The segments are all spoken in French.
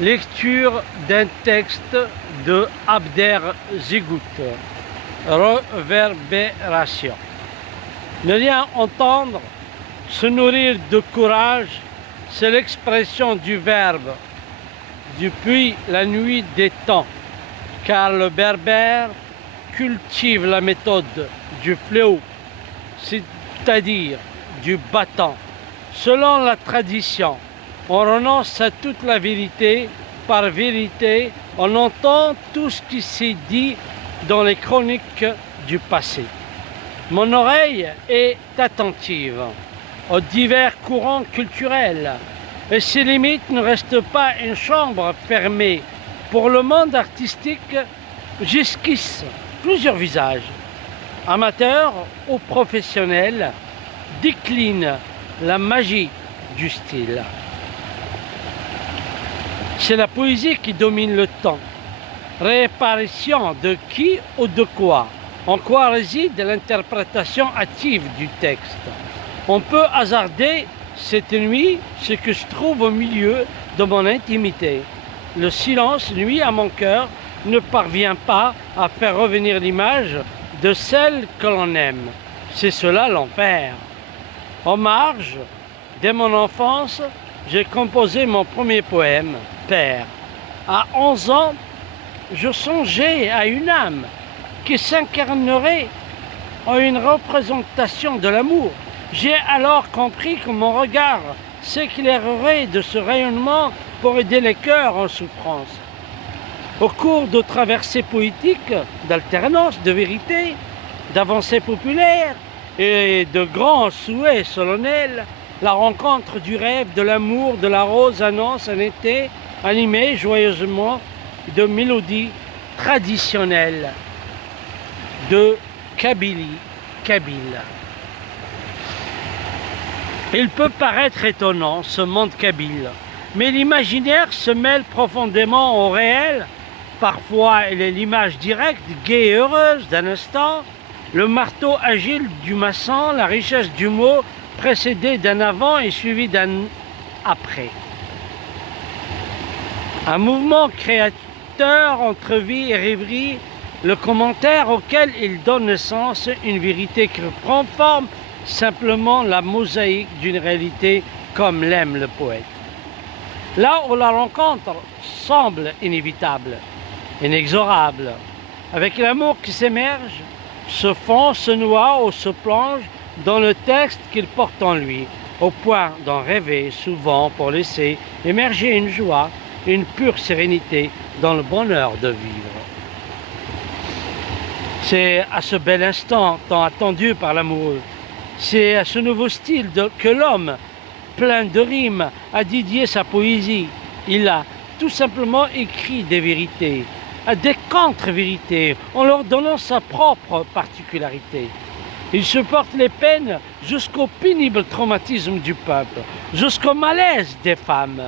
Lecture d'un texte de Abder Zigout. Réverbération. Ne rien entendre, se nourrir de courage, c'est l'expression du verbe depuis la nuit des temps, car le berbère cultive la méthode du fléau, c'est-à-dire du battant. Selon la tradition, on renonce à toute la vérité. Par vérité, on entend tout ce qui s'est dit dans les chroniques du passé. Mon oreille est attentive aux divers courants culturels et ses limites ne restent pas une chambre fermée. Pour le monde artistique, j'esquisse plusieurs visages. Amateurs ou professionnels déclinent la magie du style. C'est la poésie qui domine le temps. Réapparition de qui ou de quoi? En quoi réside l'interprétation active du texte? On peut hasarder cette nuit ce que je trouve au milieu de mon intimité. Le silence nuit à mon cœur, ne parvient pas à faire revenir l'image de celle que l'on aime. C'est cela l'enfer. En marge, dès mon enfance, j'ai composé mon premier poème, Père. À 11 ans, je songeais à une âme qui s'incarnerait en une représentation de l'amour. J'ai alors compris que mon regard s'éclairerait de ce rayonnement pour aider les cœurs en souffrance. Au cours de traversées poétiques, d'alternance, de vérité, d'avancées populaires et de grands souhaits solennels, la rencontre du rêve, de l'amour, de la rose annonce un été animé joyeusement de mélodies traditionnelles de Kabylie, Kabyle. Il peut paraître étonnant, ce monde kabyle, mais l'imaginaire se mêle profondément au réel. Parfois, il est l'image directe, gaie et heureuse d'un instant, le marteau agile du maçon, la richesse du mot, précédé d'un avant et suivi d'un après. Un mouvement créateur entre vie et rêverie, le commentaire auquel il donne naissance, une vérité qui prend forme, simplement la mosaïque d'une réalité comme l'aime le poète. Là où la rencontre semble inévitable, inexorable, avec l'amour qui s'émerge, se fond, se noie ou se plonge dans le texte qu'il porte en lui, au point d'en rêver souvent pour laisser émerger une joie, une pure sérénité dans le bonheur de vivre. C'est à ce bel instant tant attendu par l'amoureux, c'est à ce nouveau style que l'homme, plein de rimes, a dédié sa poésie. Il a tout simplement écrit des vérités, des contre-vérités, en leur donnant sa propre particularité. Il supporte les peines jusqu'au pénible traumatisme du peuple, jusqu'au malaise des femmes,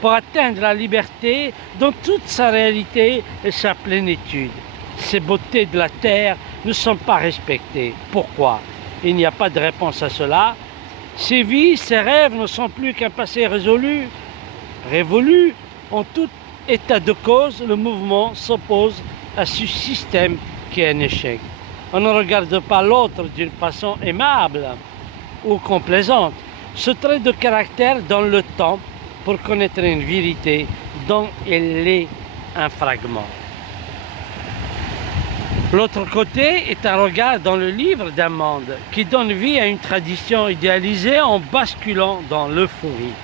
pour atteindre la liberté dans toute sa réalité et sa plénitude. Ces beautés de la terre ne sont pas respectées. Pourquoi? Il n'y a pas de réponse à cela. Ces vies, ces rêves ne sont plus qu'un passé résolu, révolu. En tout état de cause, le mouvement s'oppose à ce système qui est un échec. On ne regarde pas l'autre d'une façon aimable ou complaisante. Ce trait de caractère donne le temps pour connaître une vérité dont elle est un fragment. L'autre côté est un regard dans le livre d'un monde qui donne vie à une tradition idéalisée en basculant dans l'euphorie.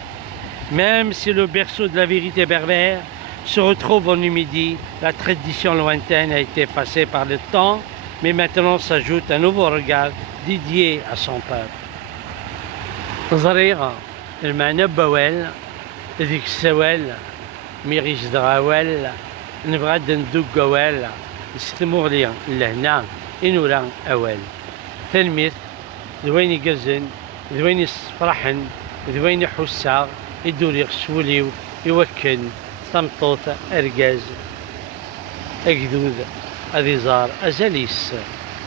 Même si le berceau de la vérité berbère se retrouve en Numidie, la tradition lointaine a été effacée par le temps, mais maintenant s'ajoute un nouveau regard dédié à son peuple. صغيرة المعنى بوال ذيك السوال ميغيش دراوال نبغاد ندوق قوال نستمر ليا لهنا إنورا أوال تلميذ ذوين يقزن ذوين يفرحن ذوين يحسا يدور يغسوليو يوكن طمطوط أرقاز أقذوذ أذيزار أزاليس